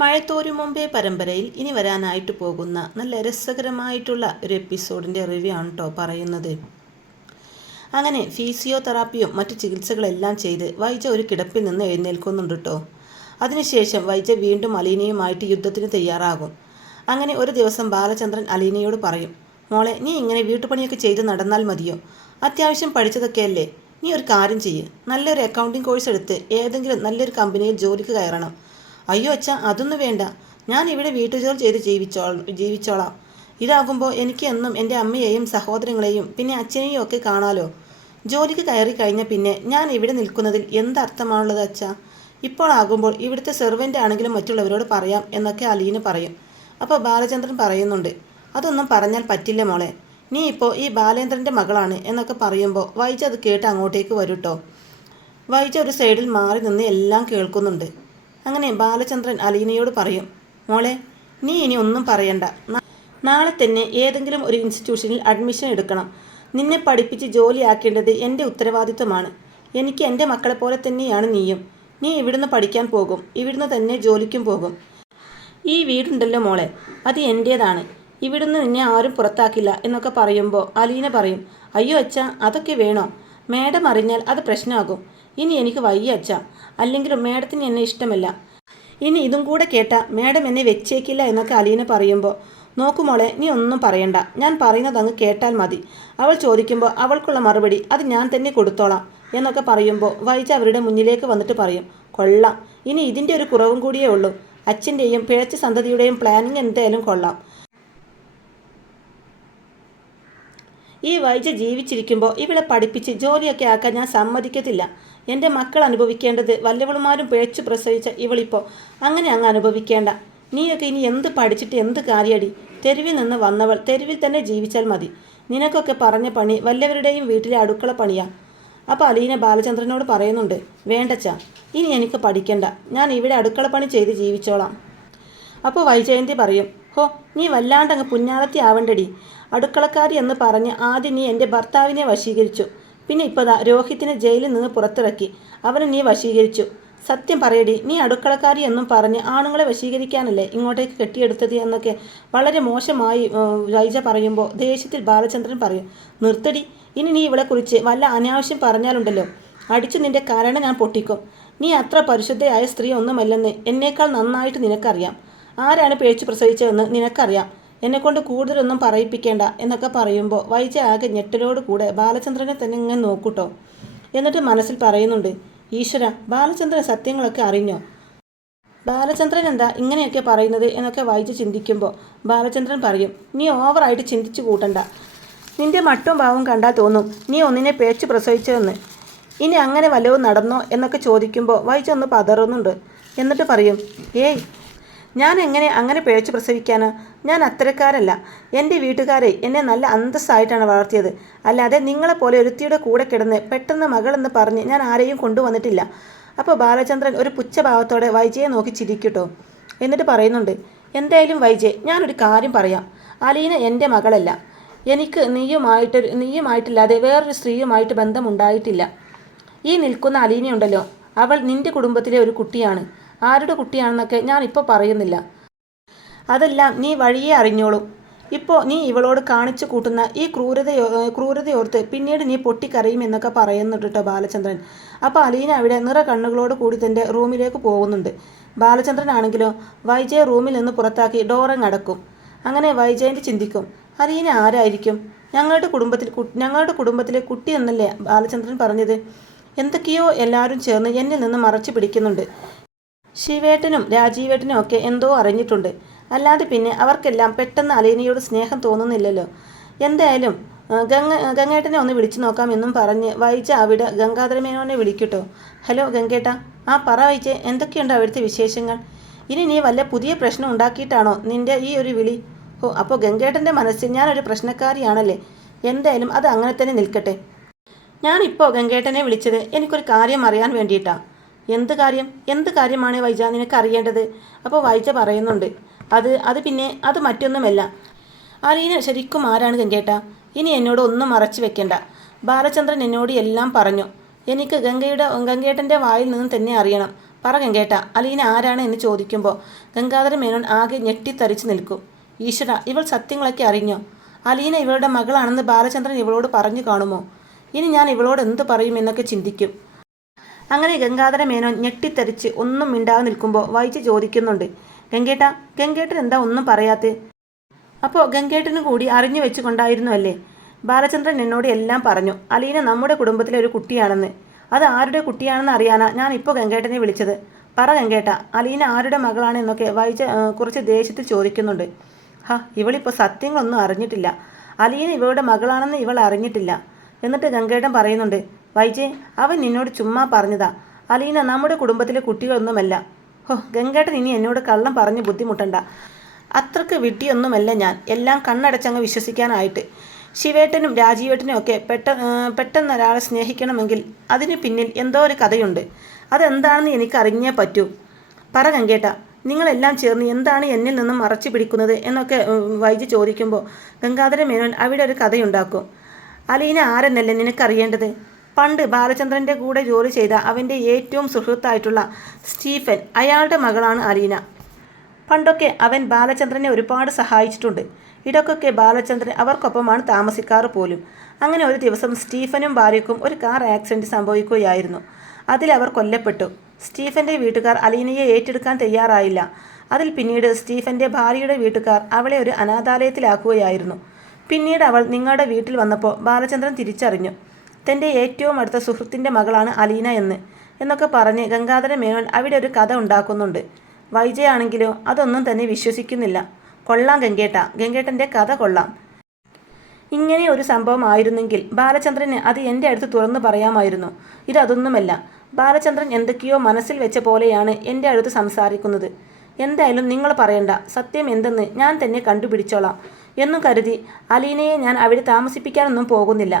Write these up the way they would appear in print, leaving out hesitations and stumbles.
മഴത്തോരു മുമ്പേ പരമ്പരയിൽ ഇനി വരാനായിട്ട് പോകുന്ന നല്ല രസകരമായിട്ടുള്ള ഒരു എപ്പിസോഡിൻ്റെ റിവ്യൂ ആണ് കേട്ടോ പറയുന്നത്. അങ്ങനെ ഫിസിയോതെറാപ്പിയും മറ്റു ചികിത്സകളെല്ലാം ചെയ്ത് വൈജ ഒരു കിടപ്പിൽ നിന്ന് എഴുന്നേൽക്കുന്നുണ്ട് കേട്ടോ. അതിനുശേഷം വൈജ വീണ്ടും അലീനയുമായിട്ട് യുദ്ധത്തിന് തയ്യാറാകും. അങ്ങനെ ഒരു ദിവസം ബാലചന്ദ്രൻ അലീനയോട് പറയും, മോളെ, നീ ഇങ്ങനെ വീട്ടുപണിയൊക്കെ ചെയ്ത് നടന്നാൽ മതിയോ? അത്യാവശ്യം പഠിച്ചതൊക്കെയല്ലേ? നീ ഒരു കാര്യം ചെയ്യ്, നല്ലൊരു അക്കൗണ്ടിങ് കോഴ്സ് എടുത്ത് ഏതെങ്കിലും നല്ലൊരു കമ്പനിയിൽ ജോലിക്ക് കയറണം. അയ്യോ അച്ഛാ, അതൊന്നും വേണ്ട, ഞാൻ ഇവിടെ വീട്ടുജോലി ചെയ്ത് ജീവിച്ചോളാം. ഇതാകുമ്പോൾ എനിക്ക് എന്നും എൻ്റെ അമ്മയെയും സഹോദരങ്ങളെയും പിന്നെ അച്ഛനെയും ഒക്കെ കാണാലോ. ജോലിക്ക് കയറി കഴിഞ്ഞ പിന്നെ ഞാൻ ഇവിടെ നിൽക്കുന്നതിൽ എന്തർത്ഥമാണുള്ളത് അച്ഛാ? ഇപ്പോൾ ആകുമ്പോൾ ഇവിടുത്തെ സെർവൻ്റ് ആണെങ്കിലും മറ്റുള്ളവരോട് പറയാം എന്നൊക്കെ അലീന പറയും. അപ്പോൾ ബാലചന്ദ്രൻ പറയുന്നുണ്ട്, അതൊന്നും പറഞ്ഞാൽ പറ്റില്ല മോളെ, നീ ഇപ്പോൾ ഈ ബാലേന്ദ്രൻ്റെ മകളാണ് എന്നൊക്കെ പറയുമ്പോൾ വൈജ അത് കേട്ട് അങ്ങോട്ടേക്ക് വരൂട്ടോ. വൈജ ഒരു സൈഡിൽ മാറി നിന്ന് എല്ലാം കേൾക്കുന്നുണ്ട്. അങ്ങനെ ബാലചന്ദ്രൻ അലീനയോട് പറയും, മോളെ, നീ ഇനി ഒന്നും പറയണ്ട, നാളെ തന്നെ ഏതെങ്കിലും ഒരു ഇൻസ്റ്റിറ്റ്യൂഷനിൽ അഡ്മിഷൻ എടുക്കണം. നിന്നെ പഠിപ്പിച്ച് ജോലിയാക്കേണ്ടത് എൻ്റെ ഉത്തരവാദിത്വമാണ്. എനിക്ക് എൻ്റെ മക്കളെ പോലെ തന്നെയാണ് നീയും. നീ ഇവിടുന്ന് പഠിക്കാൻ പോകും, ഇവിടുന്ന് തന്നെ ജോലിക്കും പോകും. ഈ വീടുണ്ടല്ലോ മോളെ, അത് എൻ്റേതാണ്. ഇവിടുന്ന് നിന്നെ ആരും പുറത്താക്കില്ല എന്നൊക്കെ പറയുമ്പോൾ അലീന പറയും, അയ്യോ അച്ഛാ, അതൊക്കെ വേണോ? മേഡം അറിഞ്ഞാൽ അത് പ്രശ്നമാകും. ഇനി എനിക്ക് വയ്യ അച്ഛാ, അല്ലെങ്കിലും മേഡത്തിന് എന്നെ ഇഷ്ടമല്ല. ഇനി ഇതും കൂടെ കേട്ടാ മേഡം എന്നെ വെച്ചേക്കില്ല എന്നൊക്കെ അലീന പറയുമ്പോൾ, നോക്കുമോളെ, നീ ഒന്നും പറയണ്ട, ഞാൻ പറയുന്നത് അങ്ങ് കേട്ടാൽ മതി. അവൾ ചോദിക്കുമ്പോൾ അവൾക്കുള്ള മറുപടി അത് ഞാൻ തന്നെ കൊടുത്തോളാം എന്നൊക്കെ പറയുമ്പോൾ വൈജ അവരുടെ മുന്നിലേക്ക് വന്നിട്ട് പറയും, കൊള്ളാം, ഇനി ഇതിൻ്റെ ഒരു കുറവും കൂടിയേ ഉള്ളൂ. അച്ഛൻ്റെയും പിഴച്ച സന്തതിയുടെയും പ്ലാനിങ് എന്തായാലും കൊള്ളാം. ഈ വൈജ ജീവിച്ചിരിക്കുമ്പോൾ ഇവളെ പഠിപ്പിച്ച് ജോലിയൊക്കെ ആക്കാൻ ഞാൻ സമ്മതിക്കത്തില്ല. എൻ്റെ മക്കൾ അനുഭവിക്കേണ്ടത് വല്ലവളുമാരും പിഴച്ചു പ്രസവിച്ച ഇവളിപ്പോൾ അങ്ങനെ അങ്ങ് അനുഭവിക്കേണ്ട. നീയൊക്കെ ഇനി എന്ത് പഠിച്ചിട്ട് എന്ത് കാര്യടി? തെരുവിൽ നിന്ന് വന്നവൾ തെരുവിൽ തന്നെ ജീവിച്ചാൽ മതി. നിനക്കൊക്കെ പറഞ്ഞ പണി വല്ലവരുടെയും വീട്ടിലെ അടുക്കള പണിയാ. അപ്പോൾ അലീന ബാലചന്ദ്രനോട് പറയുന്നുണ്ട്, വേണ്ടച്ചാ, ഇനി എനിക്ക് പഠിക്കണ്ട, ഞാൻ ഇവിടെ അടുക്കള പണി ചെയ്ത് ജീവിച്ചോളാം. അപ്പോൾ വൈജയന്തി പറയും, ഹോ, നീ വല്ലാണ്ടങ്ങ് പുഞ്ഞാളത്തി ആവണ്ടടി. അടുക്കളക്കാരി എന്ന് പറഞ്ഞ് ആദ്യം നീ എൻ്റെ ഭർത്താവിനെ വശീകരിച്ചു, പിന്നെ ഇപ്പോൾ രോഹിത്തിനെ ജയിലിൽ നിന്ന് പുറത്തിറക്കി, അവനെ നീ വശീകരിച്ചു. സത്യം പറയടി, നീ അടുക്കളക്കാരി എന്നും പറഞ്ഞ് ആണുങ്ങളെ വശീകരിക്കാനല്ലേ ഇങ്ങോട്ടേക്ക് കെട്ടിയെടുത്തത് എന്നൊക്കെ വളരെ മോശമായി വൈജ പറയുമ്പോൾ ദേഷ്യത്തിൽ ബാലചന്ദ്രൻ പറയും, നിർത്തടി, ഇനി നീ ഇവളെക്കുറിച്ച് വല്ല അനാവശ്യം പറഞ്ഞാലുണ്ടല്ലോ, അടിച്ചു നിന്റെ കാരണം ഞാൻ പൊട്ടിക്കും. നീ അത്ര പരിശുദ്ധയായ സ്ത്രീ ഒന്നുമല്ലെന്ന് എന്നേക്കാൾ നന്നായിട്ട് നിനക്കറിയാം. ആരാണ് പിഴച്ചു പ്രസവിച്ചതെന്ന് നിനക്കറിയാം. എന്നെക്കൊണ്ട് കൂടുതലൊന്നും പറയിപ്പിക്കേണ്ട എന്നൊക്കെ പറയുമ്പോൾ വൈജ ആകെ ഞെട്ടലോട് കൂടെ ബാലചന്ദ്രനെ തന്നെ ഇങ്ങനെ നോക്കൂട്ടോ. എന്നിട്ട് മനസ്സിൽ പറയുന്നുണ്ട്, ഈശ്വര, ബാലചന്ദ്രൻ സത്യങ്ങളൊക്കെ അറിഞ്ഞോ? ബാലചന്ദ്രൻ എന്താ ഇങ്ങനെയൊക്കെ പറയുന്നത് എന്നൊക്കെ വൈജ ചിന്തിക്കുമ്പോൾ ബാലചന്ദ്രൻ പറയും, നീ ഓവറായിട്ട് ചിന്തിച്ചു കൂട്ടണ്ട. നിന്റെ മട്ടും ഭാവം കണ്ടാൽ തോന്നും നീ ഒന്നിനെ പേച്ചു പ്രസവിച്ചതെന്ന്. ഇനി അങ്ങനെ വല്ലതും നടന്നോ എന്നൊക്കെ ചോദിക്കുമ്പോൾ വൈജ ഒന്ന് പതറുന്നുണ്ട്. എന്നിട്ട് പറയും, ഏയ്, ഞാൻ എങ്ങനെ അങ്ങനെ പിഴച്ചു പ്രസവിക്കാനാ? ഞാൻ അത്തരക്കാരല്ല. എൻ്റെ വീട്ടുകാരെ എന്നെ നല്ല അന്തസ്സായിട്ടാണ് വളർത്തിയത്. അല്ലാതെ നിങ്ങളെപ്പോലെ ഒരുത്തിയുടെ കൂടെ കിടന്ന് പെട്ടെന്ന് മകളെന്ന് പറഞ്ഞ് ഞാൻ ആരെയും കൊണ്ടുവന്നിട്ടില്ല. അപ്പോൾ ബാലചന്ദ്രൻ ഒരു പുച്ഛഭാവത്തോടെ വൈജയെ നോക്കി ചിരിക്കട്ടോ. എന്നിട്ട് പറയുന്നുണ്ട്, എന്തായാലും വൈജയെ, ഞാനൊരു കാര്യം പറയാം. അലീന എൻ്റെ മകളല്ല. എനിക്ക് നീയുമായിട്ടില്ലാതെ വേറൊരു സ്ത്രീയുമായിട്ട് ബന്ധമുണ്ടായിട്ടില്ല. ഈ നിൽക്കുന്ന അലീനയുണ്ടല്ലോ, അവൾ നിൻ്റെ കുടുംബത്തിലെ ഒരു കുട്ടിയാണ്. ആരുടെ കുട്ടിയാണെന്നൊക്കെ ഞാൻ ഇപ്പോൾ പറയുന്നില്ല, അതെല്ലാം നീ വഴിയേ അറിഞ്ഞോളും. ഇപ്പോൾ നീ ഇവളോട് കാണിച്ചു കൂട്ടുന്ന ഈ ക്രൂരതയോർത്ത് പിന്നീട് നീ പൊട്ടിക്കരയുമെന്നൊക്കെ പറയുന്നുണ്ട് കേട്ടോ ബാലചന്ദ്രൻ. അപ്പോൾ അലീന അവിടെ നിറ കണ്ണുകളോട് കൂടി തൻ്റെ റൂമിലേക്ക് പോകുന്നുണ്ട്. ബാലചന്ദ്രൻ ആണെങ്കിലോ വൈജയെ റൂമിൽ നിന്ന് പുറത്താക്കി ഡോറങ്ങ് അടക്കും. അങ്ങനെ വൈജയന്തി ചിന്തിക്കും, അലീന ആരായിരിക്കും? ഞങ്ങളുടെ കുടുംബത്തിലെ കുട്ടി എന്നല്ലേ ബാലചന്ദ്രൻ പറഞ്ഞത്? എന്തൊക്കെയോ എല്ലാവരും ചേർന്ന് എന്നിൽ നിന്ന് മറച്ചു പിടിക്കുന്നുണ്ട്. ശിവേട്ടനും രാജീവേട്ടനും ഒക്കെ എന്തോ അറിഞ്ഞിട്ടുണ്ട്. അല്ലാതെ പിന്നെ അവർക്കെല്ലാം പെട്ടെന്ന് അലീനയോട് സ്നേഹം തോന്നുന്നില്ലല്ലോ. എന്തായാലും ഗംഗേട്ടനെ ഒന്ന് വിളിച്ചു നോക്കാം എന്നും പറഞ്ഞ് വൈജ അവിടെ ഗംഗാധരമേനോനെ വിളിക്കട്ടോ. ഹലോ ഗംഗേട്ട. ആ പറ വൈജെ, എന്തൊക്കെയുണ്ട് അവിടുത്തെ വിശേഷങ്ങൾ? ഇനി നീ വല്ല പുതിയ പ്രശ്നം ഉണ്ടാക്കിയിട്ടാണോ നിൻ്റെ ഈ ഒരു വിളി? ഓ, അപ്പോൾ ഗംഗേട്ടൻ്റെ മനസ്സിൽ ഞാനൊരു പ്രശ്നക്കാരിയാണല്ലേ? എന്തായാലും അത് അങ്ങനെ തന്നെ നിൽക്കട്ടെ. ഞാനിപ്പോൾ ഗംഗേട്ടനെ വിളിച്ചത് എനിക്കൊരു കാര്യം അറിയാൻ വേണ്ടിയിട്ടാണ്. എന്ത് കാര്യമാണ് വൈജ നിനക്ക് അറിയേണ്ടത്? അപ്പോൾ വൈജ പറയുന്നുണ്ട്, അത് മറ്റൊന്നുമല്ല. അലീന ശരിക്കും ആരാണ് ഗംഗേട്ടാ? ഇനി എന്നോട് ഒന്നും മറച്ചു വെക്കണ്ട. ബാലചന്ദ്രൻ എന്നോട് എല്ലാം പറഞ്ഞു. എനിക്ക് ഗംഗേട്ടൻ്റെ വായിൽ നിന്നും തന്നെ അറിയണം. പറ ഗംഗേട്ട, അലീന ആരാണ് എന്ന് ചോദിക്കുമ്പോൾ ഗംഗാധര മേനോൻ ആകെ ഞെട്ടിത്തരിച്ചു നിൽക്കും. ഈശ്വര, ഇവൾ സത്യങ്ങളൊക്കെ അറിഞ്ഞോ? അലീന ഇവളുടെ മകളാണെന്ന് ബാലചന്ദ്രൻ ഇവളോട് പറഞ്ഞു കാണുമോ? ഇനി ഞാൻ ഇവളോട് എന്ത് പറയുമെന്നൊക്കെ ചിന്തിക്കും. അങ്ങനെ ഗംഗാധര മേനോൻ ഞെട്ടിത്തരിച്ച് ഒന്നും മിണ്ടാതെ നിൽക്കുമ്പോൾ വൈജി ചോദിക്കുന്നുണ്ട്, ഗംഗേട്ട, ഗംഗേട്ടൻ എന്താ ഒന്നും പറയാത്തേ? അപ്പോൾ ഗംഗേട്ടന് കൂടി അറിഞ്ഞു വെച്ചുകൊണ്ടായിരുന്നു അല്ലേ? ബാലചന്ദ്രൻ എന്നോട് എല്ലാം പറഞ്ഞു. അലീന നമ്മുടെ കുടുംബത്തിലെ ഒരു കുട്ടിയാണെന്ന്. അത് ആരുടെ കുട്ടിയാണെന്ന് അറിയാനാ ഞാൻ ഇപ്പോൾ ഗംഗേട്ടനെ വിളിച്ചത്. പറ ഗംഗേട്ട, അലീന ആരുടെ മകളാണ് എന്നൊക്കെ വൈജ കുറച്ച് ദേഷ്യത്തിൽ ചോദിക്കുന്നുണ്ട്. ഇവളിപ്പോൾ സത്യങ്ങളൊന്നും അറിഞ്ഞിട്ടില്ല. അലീന ഇവളുടെ മകളാണെന്ന് ഇവൾ അറിഞ്ഞിട്ടില്ല. എന്നിട്ട് ഗംഗേട്ടൻ പറയുന്നുണ്ട്, വൈജെ, അവൻ നിന്നോട് ചുമ്മാ പറഞ്ഞതാ. അലീന നമ്മുടെ കുടുംബത്തിലെ കുട്ടികളൊന്നുമല്ല. ഗംഗേട്ടൻ ഇനി എന്നോട് കള്ളം പറഞ്ഞ് ബുദ്ധിമുട്ടണ്ട. അത്രക്ക് വിഡ്ഢിയൊന്നുമല്ല ഞാൻ, എല്ലാം കണ്ണടച്ചങ്ങ് വിശ്വസിക്കാനായിട്ട്. ശിവേട്ടനും രാജീവേട്ടനും ഒക്കെ പെട്ടെന്നൊരാളെ സ്നേഹിക്കണമെങ്കിൽ അതിന് പിന്നിൽ എന്തോ ഒരു കഥയുണ്ട്. അതെന്താണെന്ന് എനിക്ക് അറിഞ്ഞേ പറ്റൂ. പറ ഗംഗേട്ട, നിങ്ങളെല്ലാം ചേർന്ന് എന്താണ് എന്നിൽ നിന്നും മറച്ചു പിടിക്കുന്നത് എന്നൊക്കെ വൈജി ചോദിക്കുമ്പോൾ ഗംഗാധര മേനോൻ അവിടെ ഒരു കഥയുണ്ടാക്കും. അലീന ആരെന്നല്ലേ നിനക്കറിയേണ്ടത്? പണ്ട് ബാലചന്ദ്രൻ്റെ കൂടെ ജോലി ചെയ്ത അവൻ്റെ ഏറ്റവും സുഹൃത്തായിട്ടുള്ള സ്റ്റീഫൻ, അയാളുടെ മകളാണ് അലീന. പണ്ടൊക്കെ അവൻ ബാലചന്ദ്രനെ ഒരുപാട് സഹായിച്ചിട്ടുണ്ട്. ഇടയ്ക്കൊക്കെ ബാലചന്ദ്രൻ അവർക്കൊപ്പമാണ് താമസിക്കാറ് പോലും. അങ്ങനെ ഒരു ദിവസം സ്റ്റീഫനും ഭാര്യയ്ക്കും ഒരു കാർ ആക്സിഡൻറ്റ് സംഭവിക്കുകയായിരുന്നു. അതിൽ അവർ കൊല്ലപ്പെട്ടു. സ്റ്റീഫൻ്റെ വീട്ടുകാർ അലീനയെ ഏറ്റെടുക്കാൻ തയ്യാറായില്ല. അതിൽ പിന്നീട് സ്റ്റീഫൻ്റെ ഭാര്യയുടെ വീട്ടുകാർ അവളെ ഒരു അനാഥാലയത്തിലാക്കുകയായിരുന്നു. പിന്നീട് അവൾ നിങ്ങളുടെ വീട്ടിൽ വന്നപ്പോൾ ബാലചന്ദ്രൻ തിരിച്ചറിഞ്ഞു തൻ്റെ ഏറ്റവും അടുത്ത സുഹൃത്തിൻ്റെ മകളാണ് അലീന എന്നൊക്കെ പറഞ്ഞ് ഗംഗാധര മേനോൻ അവിടെ ഒരു കഥ ഉണ്ടാക്കുന്നുണ്ട്. വൈജയാണെങ്കിലോ അതൊന്നും തന്നെ വിശ്വസിക്കുന്നില്ല. കൊള്ളാം ഗംഗേട്ട, ഗംഗേട്ടൻ്റെ കഥ കൊള്ളാം. ഇങ്ങനെ ഒരു സംഭവം ആയിരുന്നെങ്കിൽ ബാലചന്ദ്രന് അത് എൻ്റെ അടുത്ത് തുറന്നു പറയാമായിരുന്നു. ഇതൊന്നുമല്ല. ബാലചന്ദ്രൻ എന്തൊക്കെയോ മനസ്സിൽ വെച്ച പോലെയാണ് എൻ്റെ അടുത്ത് സംസാരിക്കുന്നത്. എന്തായാലും നിങ്ങൾ പറയണ്ട, സത്യം എന്തെന്ന് ഞാൻ തന്നെ കണ്ടുപിടിച്ചോളാം എന്നും കരുതി അലീനയെ ഞാൻ അവിടെ താമസിപ്പിക്കാനൊന്നും പോകുന്നില്ല.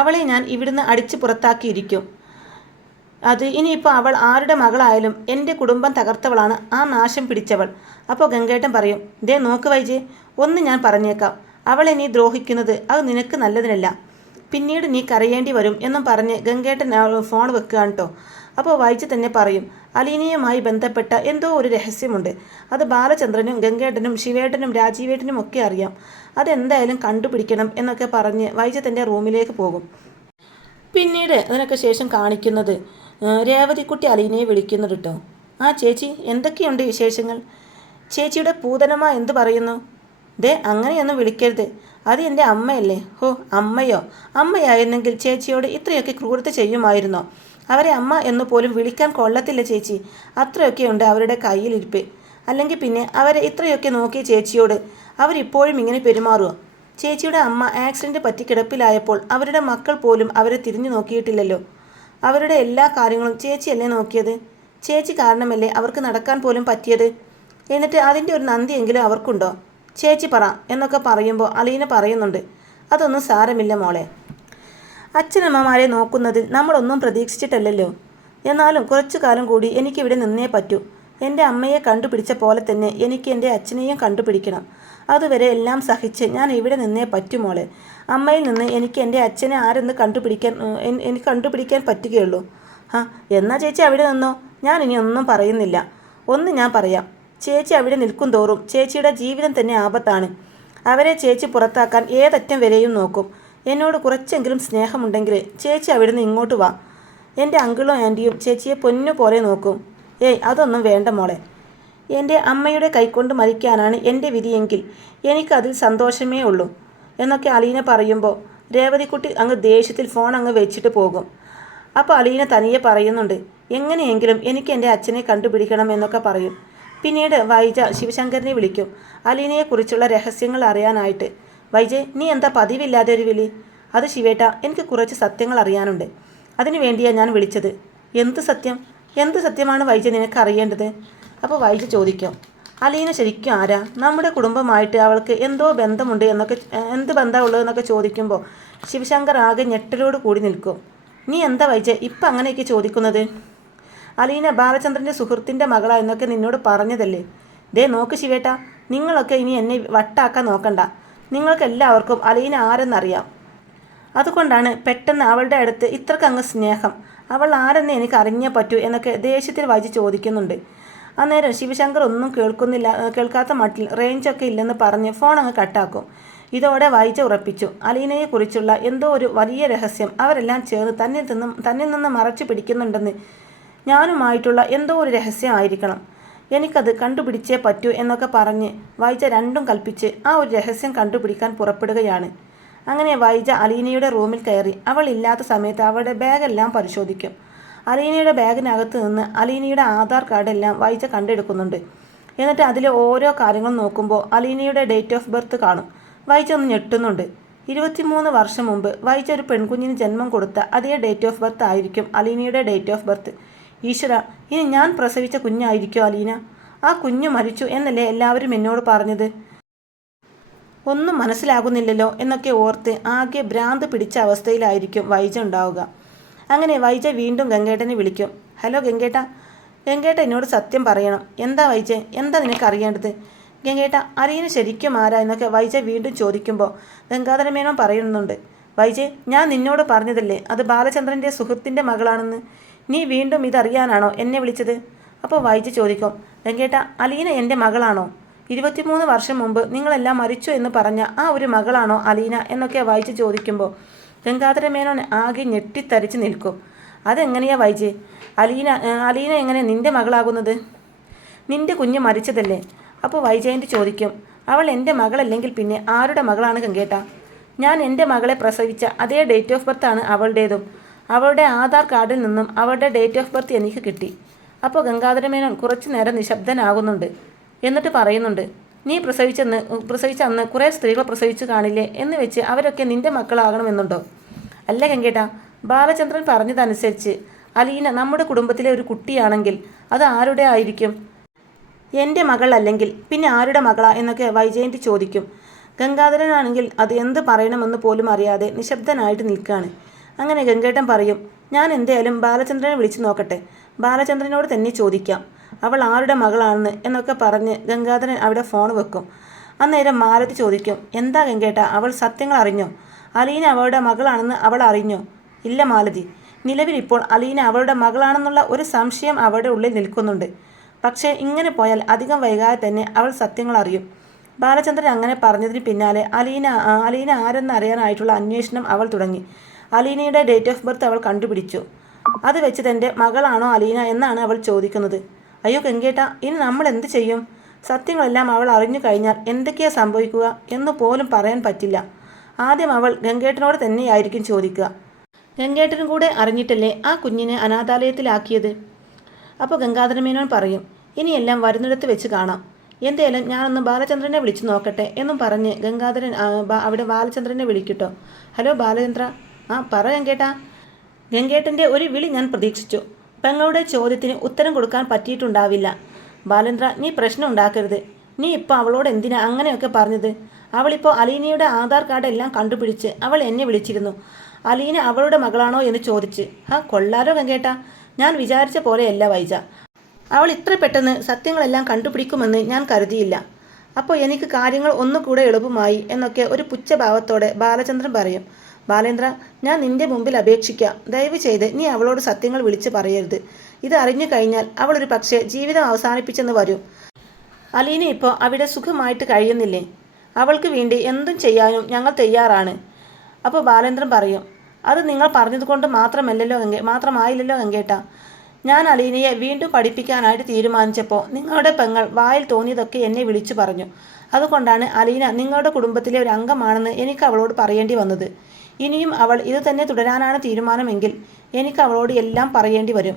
അവളെ ഞാൻ ഇവിടുന്ന് അടിച്ചു പുറത്താക്കിയിരിക്കും. അത് ഇനിയിപ്പോൾ അവൾ ആരുടെ മകളായാലും എൻ്റെ കുടുംബം തകർത്തവളാണ് ആ നാശം പിടിച്ചവൾ. അപ്പോൾ ഗംഗേട്ടൻ പറയും, ദേ നോക്ക് വൈജെ, ഒന്ന് ഞാൻ പറഞ്ഞേക്കാം, അവളെ നീ ദ്രോഹിക്കുന്നത് അത് നിനക്ക് നല്ലതിനല്ല. പിന്നീട് നീ കരയേണ്ടി വരും എന്നും പറഞ്ഞ് ഗംഗേട്ടൻ ഫോൺ വെക്കുകയാണ് കേട്ടോ. അപ്പോൾ വൈജി തന്നെ പറയും, അലീനയുമായി ബന്ധപ്പെട്ട എന്തോ ഒരു രഹസ്യമുണ്ട്. അത് ബാലചന്ദ്രനും ഗംഗേട്ടനും ശിവേട്ടനും രാജീവേട്ടനും ഒക്കെ അറിയാം. അതെന്തായാലും കണ്ടുപിടിക്കണം എന്നൊക്കെ പറഞ്ഞ് വൈജി തൻ്റെ റൂമിലേക്ക് പോകും. പിന്നീട് അതിനൊക്കെ ശേഷം കാണിക്കുന്നത് രേവതിക്കുട്ടി അലീനയെ വിളിക്കുന്നുണ്ട് കേട്ടോ. ആ ചേച്ചി, എന്തൊക്കെയുണ്ട് വിശേഷങ്ങൾ? ചേച്ചിയുടെ പൂതനമ്മ എന്ത് പറയുന്നു? ദേ, അങ്ങനെയൊന്നും വിളിക്കരുത്, അത് എൻ്റെ അമ്മയല്ലേ. അമ്മയോ? അമ്മയായിരുന്നെങ്കിൽ ചേച്ചിയോട് ഇത്രയൊക്കെ ക്രൂരത ചെയ്യുമായിരുന്നോ? അവരെ അമ്മ എന്ന് പോലും വിളിക്കാൻ കൊള്ളത്തില്ല ചേച്ചി. അത്രയൊക്കെയുണ്ട് അവരുടെ കയ്യിലിരിപ്പ്. അല്ലെങ്കിൽ പിന്നെ അവരെ ഇത്രയൊക്കെ നോക്കിയ ചേച്ചിയോട് അവരിപ്പോഴും ഇങ്ങനെ പെരുമാറുമോ? ചേച്ചിയുടെ അമ്മ ആക്സിഡൻറ്റ് പറ്റി കിടപ്പിലായപ്പോൾ അവരുടെ മക്കൾ പോലും അവരെ തിരിഞ്ഞു നോക്കിയിട്ടില്ലല്ലോ. അവരുടെ എല്ലാ കാര്യങ്ങളും ചേച്ചിയല്ലേ നോക്കിയത്? ചേച്ചി കാരണമല്ലേ അവർക്ക് നടക്കാൻ പോലും പറ്റിയത്? എന്നിട്ട് അതിൻ്റെ ഒരു നന്ദിയെങ്കിലും അവർക്കുണ്ടോ? ചേച്ചി പറ എന്നൊക്കെ പറയുമ്പോൾ അലീന പറയുന്നുണ്ട്, അതൊന്നും സാരമില്ല മോളെ. അച്ഛനമ്മമാരെ നോക്കുന്നതിൽ നമ്മളൊന്നും പ്രതീക്ഷിച്ചിട്ടല്ലല്ലോ. എന്നാലും കുറച്ചു കാലം കൂടി എനിക്കിവിടെ നിന്നേ പറ്റൂ. എൻ്റെ അമ്മയെ കണ്ടുപിടിച്ച പോലെ തന്നെ എനിക്ക് എൻ്റെ അച്ഛനെയും കണ്ടുപിടിക്കണം. അതുവരെ എല്ലാം സഹിച്ച് ഞാൻ ഇവിടെ നിന്നേ പറ്റുമോളെ. അമ്മയിൽ നിന്ന് എനിക്ക് എൻ്റെ അച്ഛനെ ആരെന്ന് എനിക്ക് കണ്ടുപിടിക്കാൻ പറ്റുകയുള്ളൂ. എന്നാ ചേച്ചി അവിടെ നിന്നോ, ഞാൻ ഇനി ഒന്നും പറയുന്നില്ല. ഒന്ന് ഞാൻ പറയാം, ചേച്ചി അവിടെ നിൽക്കും തോറും ചേച്ചിയുടെ ജീവിതം തന്നെ ആപത്താണ്. അവരെ ചേച്ചി പുറത്താക്കാൻ ഏതറ്റം വരെയും നോക്കും. എന്നോട് കുറച്ചെങ്കിലും സ്നേഹമുണ്ടെങ്കിൽ ചേച്ചി അവിടെ നിന്ന് ഇങ്ങോട്ട് വാ. എൻ്റെ അങ്കിളും ആൻറ്റിയും ചേച്ചിയെ പൊന്നു പോലെ നോക്കും. അതൊന്നും വേണ്ട മോളെ. എൻ്റെ അമ്മയുടെ കൈക്കൊണ്ട് മരിക്കാനാണ് എൻ്റെ വിധിയെങ്കിൽ എനിക്കതിൽ സന്തോഷമേ ഉള്ളൂ എന്നൊക്കെ അലീന പറയുമ്പോൾ രേവതിക്കുട്ടി അങ്ങ് ദേഷ്യത്തിൽ ഫോൺ അങ്ങ് വെച്ചിട്ട് പോകും. അപ്പോൾ അലീന തനിയെ പറയുന്നുണ്ട്, എങ്ങനെയെങ്കിലും എനിക്ക് എൻ്റെ അച്ഛനെ കണ്ടുപിടിക്കണം എന്നൊക്കെ പറയും. പിന്നീട് വൈജ ശിവശങ്കരനെ വിളിക്കും അലീനയെക്കുറിച്ചുള്ള രഹസ്യങ്ങൾ അറിയാനായിട്ട്. വൈജെ, നീ എന്താ പതിവില്ലാതെ ഒരു വിളി? അത് ശിവേട്ട, എനിക്ക് കുറച്ച് സത്യങ്ങൾ അറിയാനുണ്ട്. അതിനു വേണ്ടിയാണ് ഞാൻ വിളിച്ചത്. എന്ത് സത്യം? എന്ത് സത്യമാണ് വൈജ നിനക്ക് അറിയേണ്ടത്? അപ്പോൾ വൈജ ചോദിക്കും, അലീന ശരിക്കും ആരാ? നമ്മുടെ കുടുംബമായിട്ട് അവൾക്ക് എന്തോ ബന്ധമുണ്ട് എന്നൊക്കെ, എന്ത് ബന്ധമുള്ളതെന്നൊക്കെ ചോദിക്കുമ്പോൾ ശിവശങ്കർ ആകെ ഞെട്ടലോട് കൂടി നിൽക്കും. നീ എന്താ വൈജ ഇപ്പം അങ്ങനെയൊക്കെ ചോദിക്കുന്നത്? അലീന ബാലചന്ദ്രൻ്റെ സുഹൃത്തിൻ്റെ മകളാ എന്നൊക്കെ നിന്നോട് പറഞ്ഞതല്ലേ. ദേ നോക്ക് ശിവേട്ട, നിങ്ങളൊക്കെ ഇനി എന്നെ വട്ടാക്കാൻ നോക്കണ്ട. നിങ്ങൾക്കെല്ലാവർക്കും അലീന ആരെന്നറിയാം. അതുകൊണ്ടാണ് പെട്ടെന്ന് അവളുടെ അടുത്ത് ഇത്രക്കങ്ങ് സ്നേഹം. അവൾ ആരെന്ന് എനിക്ക് അറിഞ്ഞേ പറ്റൂ എന്നൊക്കെ ദേഷ്യത്തിൽ വൈജ ചോദിക്കുന്നുണ്ട്. അന്നേരം ശിവശങ്കർ ഒന്നും കേൾക്കാത്ത മട്ടിൽ റേഞ്ചൊക്കെ ഇല്ലെന്ന് പറഞ്ഞ് ഫോൺ അങ്ങ് കട്ടാക്കും. ഇതോടെ വൈജ ഉറപ്പിച്ചു, അലീനയെക്കുറിച്ചുള്ള എന്തോ ഒരു വലിയ രഹസ്യം അവരെല്ലാം ചേർന്ന് തന്നിൽ നിന്ന് മറച്ചു പിടിക്കുന്നുണ്ടെന്ന്. ഞാനുമായിട്ടുള്ള എന്തോ ഒരു രഹസ്യമായിരിക്കണം, എനിക്കത് കണ്ടുപിടിച്ചേ പറ്റൂ എന്നൊക്കെ പറഞ്ഞ് വൈജ രണ്ടും കൽപ്പിച്ച് ആ ഒരു രഹസ്യം കണ്ടുപിടിക്കാൻ പുറപ്പെടുകയാണ്. അങ്ങനെ വൈജ അലീനയുടെ റൂമിൽ കയറി അവൾ ഇല്ലാത്ത സമയത്ത് അവളുടെ ബാഗെല്ലാം പരിശോധിക്കും. അലീനയുടെ ബാഗിനകത്ത് നിന്ന് അലീനയുടെ ആധാർ കാർഡെല്ലാം വൈജ കണ്ടെടുക്കുന്നുണ്ട്. എന്നിട്ട് അതിലെ ഓരോ കാര്യങ്ങൾ നോക്കുമ്പോൾ അലീനയുടെ ഡേറ്റ് ഓഫ് ബർത്ത് കാണും. വൈജ ഒന്ന് ഞെട്ടുന്നുണ്ട്. 23 വർഷം മുമ്പ് വൈജ ഒരു പെൺകുഞ്ഞിന് ജന്മം കൊടുത്ത അതേ ഡേറ്റ് ഓഫ് ബർത്ത് ആയിരിക്കും അലീനയുടെ ഡേറ്റ് ഓഫ് ബർത്ത്. ഈശ്വര, ഇനി ഞാൻ പ്രസവിച്ച കുഞ്ഞായിരിക്കും അലീന? ആ കുഞ്ഞു മരിച്ചു എന്നല്ലേ എല്ലാവരും എന്നോട് പറഞ്ഞത്? ഒന്നും മനസ്സിലാകുന്നില്ലല്ലോ എന്നൊക്കെ ഓർത്ത് ആകെ ഭ്രാന്ത് പിടിച്ച അവസ്ഥയിലായിരിക്കും വൈജ ഉണ്ടാവുക. അങ്ങനെ വൈജ വീണ്ടും ഗംഗേട്ടനെ വിളിക്കും. ഹലോ ഗംഗേട്ട. ഗംഗേട്ട എന്നോട് സത്യം പറയണം. എന്താ വൈജ, എന്താ നിനക്ക് അറിയേണ്ടത്? ഗംഗേട്ട, അലീന ശരിക്കും ആരാ എന്നൊക്കെ വൈജ വീണ്ടും ചോദിക്കുമ്പോൾ ഗംഗാധരമേനോൻ പറയുന്നുണ്ട്, വൈജെ, ഞാൻ നിന്നോട് പറഞ്ഞതല്ലേ അത് ബാലചന്ദ്രൻ്റെ സുഹൃത്തിൻ്റെ മകളാണെന്ന്. നീ വീണ്ടും ഇതറിയാനാണോ എന്നെ വിളിച്ചത്? അപ്പോൾ വൈജ ചോദിക്കും, ഗംഗേട്ട, അലീന എൻ്റെ മകളാണോ? 23 വർഷം മുമ്പ് നിങ്ങളെല്ലാം മരിച്ചു എന്ന് പറഞ്ഞ ആ ഒരു മകളാണോ അലീന എന്നൊക്കെ വൈജ ചോദിക്കുമ്പോൾ ഗംഗാധരമേനോൻ ആകെ ഞെട്ടിത്തരിച്ച് നിൽക്കും. അതെങ്ങനെയാ വൈജെ? അലീന എങ്ങനെ നിൻ്റെ മകളാകുന്നത്? നിൻ്റെ കുഞ്ഞ് മരിച്ചതല്ലേ? അപ്പോൾ വൈജയന്തി ചോദിക്കും, അവൾ എൻ്റെ മകളല്ലെങ്കിൽ പിന്നെ ആരുടെ മകളാണ് ഗംഗേട്ട? ഞാൻ എൻ്റെ മകളെ പ്രസവിച്ച അതേ ഡേറ്റ് ഓഫ് ബർത്താണ് അവളുടേതും. അവളുടെ ആധാർ കാർഡിൽ നിന്നും അവളുടെ ഡേറ്റ് ഓഫ് ബർത്ത് എനിക്ക് കിട്ടി. അപ്പോൾ ഗംഗാധരമേനോൻ കുറച്ചു നേരം നിശബ്ദനാകുന്നുണ്ട്. എന്നിട്ട് പറയുന്നുണ്ട്, നീ പ്രസവിച്ച അന്ന് കുറേ സ്ത്രീകൾ പ്രസവിച്ചു കാണില്ലേ എന്ന് വെച്ച് അവരൊക്കെ നിൻ്റെ മക്കളാകണമെന്നുണ്ടോ? അല്ല ഗംഗേട്ട, ബാലചന്ദ്രൻ പറഞ്ഞതനുസരിച്ച് അലീന നമ്മുടെ കുടുംബത്തിലെ ഒരു കുട്ടിയാണെങ്കിൽ അത് ആരുടെ ആയിരിക്കും? എൻ്റെ മകൾ അല്ലെങ്കിൽ പിന്നെ ആരുടെ മകളാ എന്നൊക്കെ വൈജയന്തി ചോദിക്കും. ഗംഗാധരനാണെങ്കിൽ അത് എന്ത് പറയണമെന്ന് പോലും അറിയാതെ നിശബ്ദനായിട്ട് നിൽക്കുകയാണ്. അങ്ങനെ ഗംഗേട്ടൻ പറയും, ഞാൻ എന്തായാലും ബാലചന്ദ്രനെ വിളിച്ചു നോക്കട്ടെ, ബാലചന്ദ്രനോട് തന്നെ ചോദിക്കാം അവൾ ആരുടെ മകളാണെന്ന് എന്നൊക്കെ പറഞ്ഞ് ഗംഗാധരൻ അവിടെ ഫോൺ വെക്കും. അന്നേരം മാലതി ചോദിക്കും, എന്താ ഗംഗേട്ട, അവൾ സത്യങ്ങൾ അറിഞ്ഞോ? അലീന അവളുടെ മകളാണെന്ന് അവൾ അറിഞ്ഞോ? ഇല്ല മാലതി, നിലവിലിപ്പോൾ അലീന അവളുടെ മകളാണെന്നുള്ള ഒരു സംശയം അവളുടെ ഉള്ളിൽ നിൽക്കുന്നുണ്ട്. പക്ഷേ ഇങ്ങനെ പോയാൽ അധികം വൈകാതെ തന്നെ അവൾ സത്യങ്ങൾ അറിയും. ബാലചന്ദ്രൻ അങ്ങനെ പറഞ്ഞതിന് പിന്നാലെ അലീന ആരെന്ന് അറിയാനായിട്ടുള്ള അന്വേഷണം അവൾ തുടങ്ങി. അലീനയുടെ ഡേറ്റ് ഓഫ് ബർത്ത് അവൾ കണ്ടുപിടിച്ചു. അത് വെച്ച് തൻ്റെ മകളാണോ അലീന എന്നാണ് അവൾ ചോദിക്കുന്നത്. അയ്യോ ഗംഗേട്ട, ഇനി നമ്മൾ എന്ത് ചെയ്യും? സത്യങ്ങളെല്ലാം അവൾ അറിഞ്ഞു കഴിഞ്ഞാൽ എന്തൊക്കെയാണ് സംഭവിക്കുക എന്ന് പോലും പറയാൻ പറ്റില്ല. ആദ്യം അവൾ ഗംഗേട്ടനോട് തന്നെയായിരിക്കും ചോദിക്കുക. ഗംഗേട്ടനും കൂടെ അറിഞ്ഞിട്ടല്ലേ ആ കുഞ്ഞിനെ അനാഥാലയത്തിലാക്കിയത്? അപ്പോൾ ഗംഗാധരമേനോൻ പറയും, ഇനിയെല്ലാം വരുന്നിടത്ത് വെച്ച് കാണാം, എന്തായാലും ഞാനൊന്ന് ബാലചന്ദ്രനെ വിളിച്ചു നോക്കട്ടെ എന്നും പറഞ്ഞ് ഗംഗാധരൻ അവിടെ ബാലചന്ദ്രനെ വിളിക്കട്ടോ. ഹലോ ബാലചന്ദ്ര. ആ പറ ഗംഗേട്ട. ഗംഗേട്ടൻ്റെ ഒരു വിളി ഞാൻ പ്രതീക്ഷിച്ചു. പെങ്ങളുടെ ചോദ്യത്തിന് ഉത്തരം കൊടുക്കാൻ പറ്റിയിട്ടുണ്ടാവില്ല. ബാലേന്ദ്ര, നീ പ്രശ്നം ഉണ്ടാക്കരുത്. നീ ഇപ്പോൾ അവളോട് എന്തിനാ അങ്ങനെയൊക്കെ പറഞ്ഞത്? അവളിപ്പോൾ അലീനയുടെ ആധാർ കാർഡ് എല്ലാം കണ്ടുപിടിച്ച് അവൾ എന്നെ വിളിച്ചിരുന്നു. അലീന അവളുടെ മകളാണോ എന്ന് ചോദിച്ച്. കൊള്ളാരോ ഗംഗേട്ട, ഞാൻ വിചാരിച്ച പോലെയല്ല വൈജ. അവൾ ഇത്ര പെട്ടെന്ന് സത്യങ്ങളെല്ലാം കണ്ടുപിടിക്കുമെന്ന് ഞാൻ കരുതിയില്ല. അപ്പോൾ എനിക്ക് കാര്യങ്ങൾ ഒന്നുകൂടെ എളുപ്പമായി എന്നൊക്കെ ഒരു പുച്ഛഭാവത്തോടെ ബാലചന്ദ്രൻ പറയും. ബാലേന്ദ്ര, ഞാൻ നിന്റെ മുമ്പിൽ അപേക്ഷിക്കാം, ദയവ് ചെയ്ത് നീ അവളോട് സത്യങ്ങൾ വിളിച്ച് പറയരുത്. ഇത് അറിഞ്ഞു കഴിഞ്ഞാൽ അവളൊരു പക്ഷേ ജീവിതം അവസാനിപ്പിച്ചെന്ന് വരും. അലീന ഇപ്പോൾ അവിടെ സുഖമായിട്ട് കഴിയുന്നില്ലേ? അവൾക്ക് വേണ്ടി എന്തും ചെയ്യാനും ഞങ്ങൾ തയ്യാറാണ്. അപ്പോൾ ബാലേന്ദ്രൻ പറയും, അത് നിങ്ങൾ പറഞ്ഞതുകൊണ്ട് മാത്രമായില്ലല്ലോ ഗംഗേട്ട. ഞാൻ അലീനയെ വീണ്ടും പഠിപ്പിക്കാനായിട്ട് തീരുമാനിച്ചപ്പോൾ നിങ്ങളുടെ പെങ്ങൾ വായിൽ തോന്നിയതൊക്കെ എന്നെ വിളിച്ചു പറഞ്ഞു. അതുകൊണ്ടാണ് അലീന നിങ്ങളുടെ കുടുംബത്തിലെ ഒരു അംഗമാണെന്ന് എനിക്ക് അവളോട് പറയേണ്ടി വന്നത്. ഇനിയും അവൾ ഇത് തന്നെ തുടരാനാണ് തീരുമാനമെങ്കിൽ എനിക്ക് അവളോട് എല്ലാം പറയേണ്ടി വരും.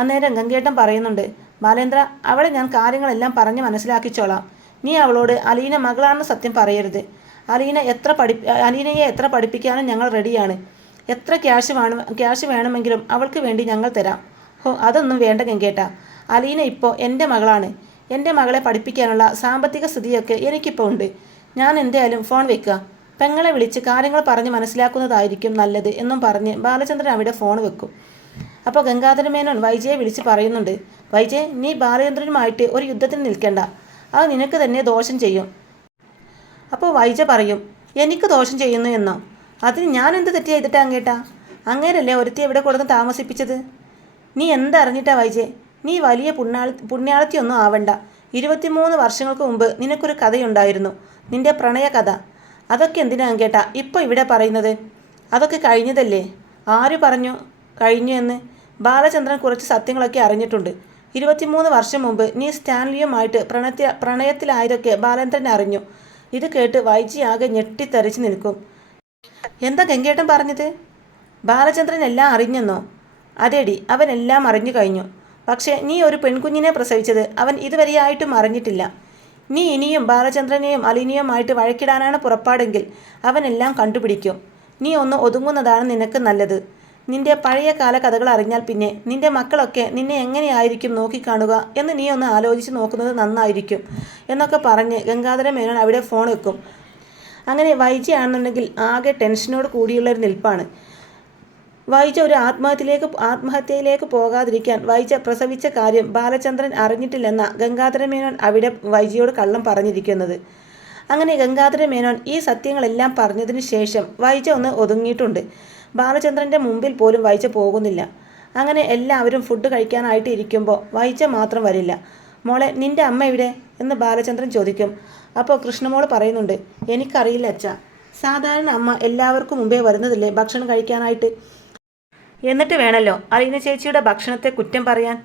അന്നേരം ഗംഗേട്ടൻ പറയുന്നുണ്ട്, ബാലേന്ദ്ര, അവളെ ഞാൻ കാര്യങ്ങളെല്ലാം പറഞ്ഞ് മനസ്സിലാക്കിച്ചോളാം. നീ അവളോട് അലീന മകളാണെന്ന് സത്യം പറയരുത്. അലീനയെ എത്ര പഠിപ്പിക്കാനും ഞങ്ങൾ റെഡിയാണ്. എത്ര ക്യാഷ് വേണമെങ്കിലും അവൾക്ക് വേണ്ടി ഞങ്ങൾ തരാം. അതൊന്നും വേണ്ട ഗംഗേട്ട. അലീന ഇപ്പോൾ എൻ്റെ മകളാണ്. എൻ്റെ മകളെ പഠിപ്പിക്കാനുള്ള സാമ്പത്തിക സ്ഥിതിയൊക്കെ എനിക്കിപ്പോൾ ഉണ്ട്. ഞാൻ എന്തായാലും ഫോൺ വെക്കുക, പെങ്ങളെ വിളിച്ച് കാര്യങ്ങൾ പറഞ്ഞ് മനസ്സിലാക്കുന്നതായിരിക്കും നല്ലത് എന്നും പറഞ്ഞ് ബാലചന്ദ്രൻ അവിടെ ഫോൺ വെക്കും. അപ്പോൾ ഗംഗാധരമേനോൻ വൈജയെ വിളിച്ച് പറയുന്നുണ്ട്, വൈജയ്, നീ ബാലചന്ദ്രനുമായിട്ട് ഒരു യുദ്ധത്തിന് നിൽക്കേണ്ട, അത് നിനക്ക് തന്നെ ദോഷം ചെയ്യും. അപ്പോൾ വൈജ പറയും, എനിക്ക് ദോഷം ചെയ്യുന്നു എന്നോ? അതിന് ഞാൻ എന്ത് തെറ്റ് ചെയ്തിട്ടാ കേട്ടാ? അങ്ങേരല്ലേ ഒരുത്തി എവിടെ കൊടുത്ത് താമസിപ്പിച്ചത്? നീ എന്തറിഞ്ഞിട്ടാ വൈജെ? നീ വലിയ പുണ്യാളത്തിയൊന്നും ആവണ്ട. 23 വർഷങ്ങൾക്ക് മുമ്പ് നിനക്കൊരു കഥയുണ്ടായിരുന്നു, നിന്റെ പ്രണയ കഥ. അതൊക്കെ എന്തിനാ കേട്ടാ ഇപ്പോൾ ഇവിടെ പറയുന്നത്? അതൊക്കെ കഴിഞ്ഞതല്ലേ. ആര് പറഞ്ഞു കഴിഞ്ഞു എന്ന്? ബാലചന്ദ്രൻ കുറച്ച് സത്യങ്ങളൊക്കെ അറിഞ്ഞിട്ടുണ്ട്. 23 വർഷം മുമ്പ് നീ സ്റ്റാൻലിയുമായിട്ട് പ്രണയത്തിലായതൊക്കെ ബാലേന്ദ്രൻ അറിഞ്ഞു. ഇത് കേട്ട് വൈജി ആകെ ഞെട്ടിത്തരിച്ച് നിൽക്കും. എന്താ ഗംഗേട്ടൻ പറഞ്ഞത്? ബാലചന്ദ്രൻ എല്ലാം അറിഞ്ഞെന്നോ? അതേടി, അവൻ എല്ലാം അറിഞ്ഞു കഴിഞ്ഞു. പക്ഷേ നീ ഒരു പെൺകുഞ്ഞിനെ പ്രസവിച്ചത് അവൻ ഇതുവരെയായിട്ടും അറിഞ്ഞിട്ടില്ല. നീ ഇനിയും ബാലചന്ദ്രനെയും അലീനയുമായിട്ട് വഴക്കിടാനാണ് പുറപ്പാടെങ്കിൽ അവനെല്ലാം കണ്ടുപിടിക്കും. നീ ഒന്ന് ഒതുങ്ങുന്നതാണ് നിനക്ക് നല്ലത്. നിന്റെ പഴയ കാല കഥകൾ അറിഞ്ഞാൽ പിന്നെ നിന്റെ മക്കളൊക്കെ നിന്നെ എങ്ങനെയായിരിക്കും നോക്കിക്കാണുക എന്ന് നീ ഒന്ന് ആലോചിച്ച് നോക്കുന്നത് നന്നായിരിക്കും എന്നൊക്കെ പറഞ്ഞ് ഗംഗാധര മേനോൻ അവിടെ ഫോൺ വെക്കും. അങ്ങനെ വൈജി ആണെന്നുണ്ടെങ്കിൽ ആകെ ടെൻഷനോട് കൂടിയുള്ളൊരു നിൽപ്പാണ്. വൈജ ഒരു ആത്മഹത്യയിലേക്ക് പോകാതിരിക്കാൻ വൈജ പ്രസവിച്ച കാര്യം ബാലചന്ദ്രൻ അറിഞ്ഞിട്ടില്ലെന്ന ഗംഗാധര മേനോൻ അവിടെ വൈജിയോട് കള്ളം പറഞ്ഞിരിക്കുന്നത്. അങ്ങനെ ഗംഗാധര മേനോൻ ഈ സത്യങ്ങളെല്ലാം പറഞ്ഞതിന് ശേഷം വൈജ ഒന്ന് ഒതുങ്ങിയിട്ടുണ്ട്. ബാലചന്ദ്രൻ്റെ മുമ്പിൽ പോലും വൈജ പോകുന്നില്ല. അങ്ങനെ എല്ലാവരും ഫുഡ് കഴിക്കാനായിട്ട് ഇരിക്കുമ്പോൾ വൈജ മാത്രം വരില്ല. മോളെ, നിന്റെ അമ്മ എവിടെ എന്ന് ബാലചന്ദ്രൻ ചോദിക്കും. അപ്പോൾ കൃഷ്ണമോൾ പറയുന്നുണ്ട്, എനിക്കറിയില്ല അച്ഛാ. സാധാരണ അമ്മ എല്ലാവർക്കും മുമ്പേ വരുന്നതല്ലേ ഭക്ഷണം കഴിക്കാനായിട്ട്. എന്നിട്ട് വേണമല്ലോ അലീന ചേച്ചിയുടെ ഭക്ഷണത്തെ കുറ്റം പറയാൻ.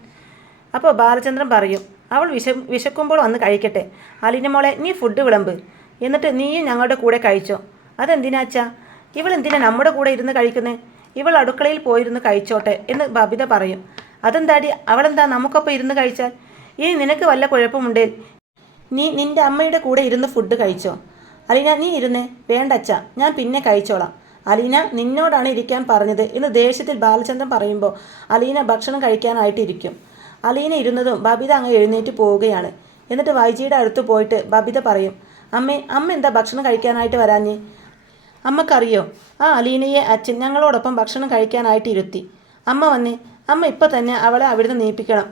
അപ്പോൾ ബാലചന്ദ്രൻ പറയും, അവൾ വിശക്കുമ്പോൾ വന്ന് കഴിക്കട്ടെ. അലീന മോളെ, നീ ഫുഡ് വിളമ്പ്. എന്നിട്ട് നീയും ഞങ്ങളുടെ കൂടെ കഴിച്ചോ. അതെന്തിനാച്ചാ? ഇവളെന്തിനാ നമ്മുടെ കൂടെ ഇരുന്ന് കഴിക്കുന്നേ? ഇവൾ അടുക്കളയിൽ പോയിരുന്ന് കഴിച്ചോട്ടെ എന്ന് ബബിത പറയും. അതെന്താടി, അവളെന്താ നമുക്കൊപ്പം ഇരുന്ന് കഴിച്ചാൽ? ഇനി നിനക്ക് വല്ല കുഴപ്പമുണ്ടേൽ നീ നിൻ്റെ അമ്മയുടെ കൂടെ ഇരുന്ന് ഫുഡ് കഴിച്ചോ. അലീന, നീ ഇരുന്നേ. വേണ്ടച്ചാ, ഞാൻ പിന്നെ കഴിച്ചോളാം. അലീന, നിന്നോടാണ് ഇരിക്കാൻ പറഞ്ഞത് എന്ന് ദേഷ്യത്തിൽ ബാലചന്ദ്രൻ പറയുമ്പോൾ അലീന ഭക്ഷണം കഴിക്കാനായിട്ടിരിക്കും. അലീന ഇരുന്നതും ബബിത അങ്ങ് എഴുന്നേറ്റ് പോവുകയാണ്. എന്നിട്ട് വൈജിയുടെ അടുത്ത് പോയിട്ട് ബബിത പറയും, അമ്മ എന്താ ഭക്ഷണം കഴിക്കാനായിട്ട് വരാഞ്ഞേ? അമ്മക്കറിയോ, ആ അലീനയെ അച്ഛൻ ഞങ്ങളോടൊപ്പം ഭക്ഷണം കഴിക്കാനായിട്ട് ഇരുത്തി. അമ്മ വന്നേ. അമ്മ ഇപ്പോൾ തന്നെ അവളെ അവിടുന്ന് നീപ്പിക്കണം.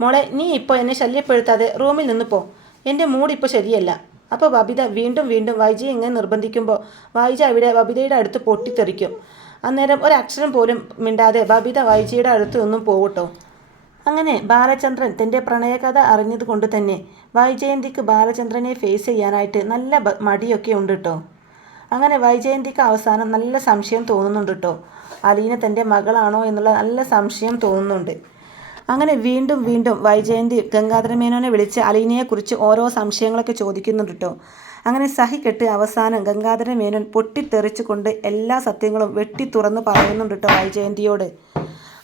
മോളെ, നീ ഇപ്പോൾ എന്നെ ശല്യപ്പെടുത്താതെ റൂമിൽ നിന്ന് പോ. എൻ്റെ മൂഡ് ഇപ്പോൾ ശരിയല്ല. അപ്പോൾ ബബിത വീണ്ടും വൈജയെ ഇങ്ങനെ നിർബന്ധിക്കുമ്പോൾ വൈജ അവിടെ ബബിതയുടെ അടുത്ത് പൊട്ടിത്തെറിക്കും. അന്നേരം ഒരക്ഷരം പോലും മിണ്ടാതെ ബബിത വൈജയുടെ അടുത്ത് ഒന്നും പോകട്ടോ. അങ്ങനെ ബാലചന്ദ്രൻ തൻ്റെ പ്രണയകഥ അറിഞ്ഞത് കൊണ്ട് തന്നെ വൈജയന്തിക്ക് ബാലചന്ദ്രനെ ഫേസ് ചെയ്യാനായിട്ട് നല്ല മടിയൊക്കെ ഉണ്ട് കേട്ടോ. അങ്ങനെ വൈജയന്തിക്ക് അവസാനം നല്ല സംശയം തോന്നുന്നുണ്ട് കേട്ടോ. അലീന തൻ്റെ മകളാണോ എന്നുള്ള നല്ല സംശയം തോന്നുന്നുണ്ട്. അങ്ങനെ വീണ്ടും വൈജയന്തി ഗംഗാധര മേനോനെ വിളിച്ച് അലീനയെക്കുറിച്ച് ഓരോ സംശയങ്ങളൊക്കെ ചോദിക്കുന്നുണ്ട് കേട്ടോ. അങ്ങനെ സഹിക്കെട്ട് അവസാനം ഗംഗാധര മേനോൻ പൊട്ടിത്തെറിച്ച് കൊണ്ട് എല്ലാ സത്യങ്ങളും വെട്ടി തുറന്ന് പറയുന്നുണ്ട് കേട്ടോ വൈജയന്തിയോട്.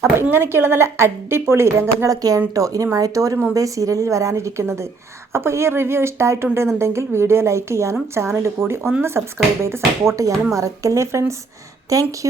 അപ്പോൾ ഇങ്ങനെയൊക്കെയുള്ള നല്ല അടിപൊളി രംഗങ്ങളൊക്കെയാണ് കേട്ടോ ഇനി മഴത്തോരു മുമ്പേ സീരിയലിൽ വരാനിരിക്കുന്നത്. അപ്പോൾ ഈ റിവ്യൂ ഇഷ്ടമായിട്ടുണ്ടെന്നുണ്ടെങ്കിൽ വീഡിയോ ലൈക്ക് ചെയ്യാനും ചാനൽ കൂടി ഒന്ന് സബ്സ്ക്രൈബ് ചെയ്ത് സപ്പോർട്ട് ചെയ്യാനും മറക്കല്ലേ ഫ്രണ്ട്സ്. താങ്ക്